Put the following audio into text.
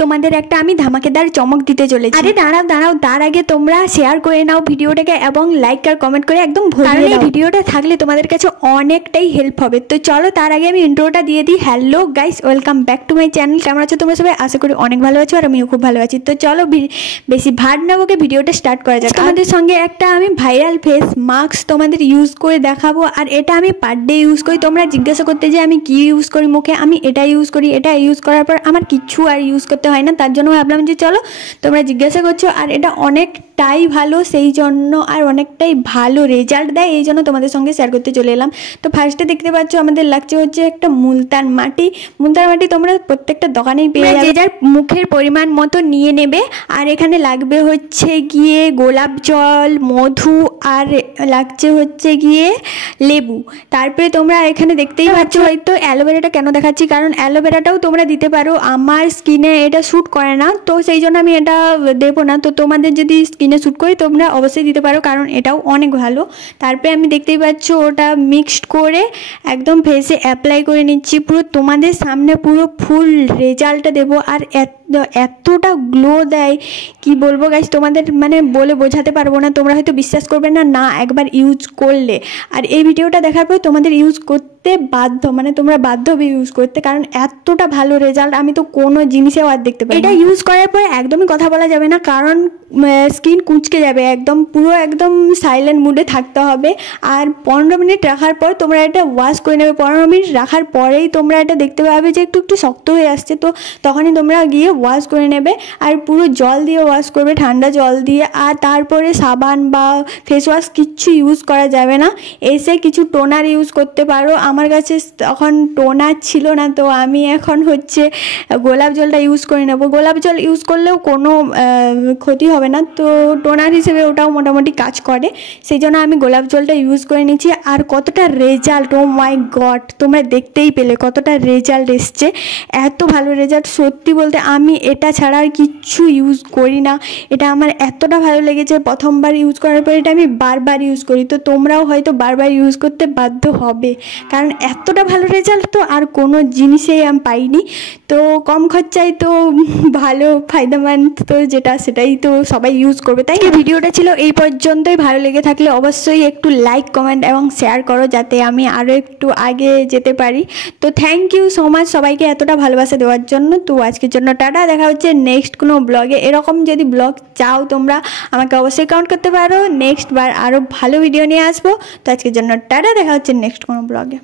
তোমাদের একটা আমি ধামাকেদার চমক দিতে চলেছি। আরে দাঁড়াও, তার আগে তোমরা শেয়ার করে নাও ভিডিওটাকে এবং লাইক আর কমেন্ট করে একদম ভরিয়ে দাও। ভিডিওটা থাকলে তোমাদের কাছে অনেকটাই হেল্প হবে। তো চলো তার আগে আমি ইন্ট্রোটা দিয়ে দিই। Hello guys, welcome back to my channel. কেমন আছো তোমরা সবাই? আশা করি অনেক ভালো আছো আর আমিও খুব ভালো আছি। তো চলো বেশি ভাট না বকে ভিডিওটা স্টার্ট করা যাক। তোমাদের সঙ্গে একটা আমি ভাইরাল ফেস মাস্ক তোমাদের ইউজ করে দেখাবো, আর এটা আমি পার ডে ইউজ করি। তোমরা জিজ্ঞাসা করতে যে আমি কি ইউজ করি মুখে, আমি এটা ইউজ করি। এটা ইউজ করার পর আমার কিছু আর ইউজ করতে হয় না, তার জন্য ভাবলাম যে চলো তোমরা জিজ্ঞাসা করছো আর এটা অনেকটাই ভালো, সেই জন্য আর অনেকটাই ভালো রেজাল্ট দেয়, এই জন্য তোমাদের সঙ্গে শেয়ার করতে চলে এলাম। তো ফার্স্টে দেখতে পাচ্ছ আমাদের লাগছে হচ্ছে একটা মুলতান মাটি। তোমরা প্রত্যেকটা দোকানেই পেয়ে যাবে, যে যার মুখের পরিমাণ মতো নিয়ে নেবে। আর এখানে লাগবে হচ্ছে গিয়ে গোলাপ জল, মধু, আর লাগছে হচ্ছে গিয়ে লেবু। তারপরে তোমরা এখানে দেখতেই পাচ্ছ, হয়তো অ্যালোভেরাটা কেন দেখাচ্ছি, কারণ অ্যালোভেরাটাও তোমরা দিতে পারো। আমার স্কিনে এটা শ্যুট করে না, তো সেই জন্য আমি এটা দেবো না। তো তোমাদের যদি স্কিনে শ্যুট করে তোমরা অবশ্যই দিতে পারো, কারণ এটাও অনেক ভালো। তারপরে আমি দেখতেই পাচ্ছ ওটা মিক্সড করে একদম ফেসে অ্যাপ্লাই করে নিচ্ছি। পুরো তোমাদের সামনে পুরো ফুল রেজাল্টটা দেবো। আর এতটা গ্লো দেয় কি বলবো গাইস, তোমাদের মানে বলে বোঝাতে পারবো না। তোমরা হয়তো বিশ্বাস করবে না একবার ইউজ করলে। আর এই ভিডিওটা দেখার পর তোমাদের ইউজ করতে বাধ্য, মানে তোমরা বাধ্য হবে ইউজ করতে, কারণ এতটা ভালো রেজাল্ট আমি তো কোনো জিনিসেও আর দেখতে পাই। এটা ইউজ করার পর একদমই কথা বলা যাবে না, কারণ স্কিন কুঁচকে যাবে। একদম সাইলেন্ট মুডে থাকতে হবে। আর 15 মিনিট রাখার পর তোমরা এটা ওয়াশ করে নেবে। 15 মিনিট রাখার পরেই তোমরা এটা দেখতে পাবে যে একটু শক্ত হয়ে আসছে, তো তখনই তোমরা গিয়ে ওয়াশ করে নেবে। আর পুরো জল দিয়ে ওয়াশ করবে, ঠান্ডা জল দিয়ে। আর তারপরে সাবান বা ফেস ওয়াশ কিচ্ছু ইউজ করা যাবে না। এসে কিছু টোনার ইউজ করতে পারো। আমার কাছে তখন টোনার ছিল না, তো আমি এখন হচ্ছে গোলাপ জলটা ইউজ করে নেব। গোলাপ জল ইউজ করলেও কোনো ক্ষতি হবে না, তো টোনার হিসেবে ওটাও মোটামুটি কাজ করে, সেই জন্য আমি গোলাপ জলটা ইউজ করে নিচ্ছি। আর কতটা রেজাল্ট, ও মাই গড, তোমরা দেখতেই পেলে কতটা রেজাল্ট এসছে। এত ভালো রেজাল্ট, সত্যি বলতে আমি এটা ছাড়া আর কিচ্ছু ইউজ করি না। এটা আমার এতটা ভালো লেগেছে, প্রথমবার ইউজ করার পর এটা আমি বারবার ইউজ করি। তো তোমরাও হয়তো বারবার ইউজ করতে বাধ্য হবে, কারণ এতটা ভালো রেজাল্ট তো আর কোনো জিনিসেই আমি পাইনি। তো কম খরচায় তো ভালো ফায়দামান, তো সেটাই তো সবাই ইউজ করবে। তাই ভিডিওটা ছিল এই পর্যন্তই। ভালো লেগে থাকলে অবশ্যই একটু লাইক, কমেন্ট এবং শেয়ার করো, যাতে আমি আরও একটু আগে যেতে পারি। তো থ্যাংক ইউ সো মাচ সবাইকে এতটা ভালোবাসা দেওয়ার জন্য। তো আজকের জন্য টাটা, দেখা হচ্ছে নেক্সট কোনো ব্লগে। এরকম যদি ব্লগ চাও তোমরা আমাকে অবশ্যই কমেন্ট করতে পারো, নেক্সট বার আরও ভালো ভিডিও নিয়ে আসবো। তো আজকের জন্য টাটা, দেখা হচ্ছে নেক্সট কোনো ব্লগে।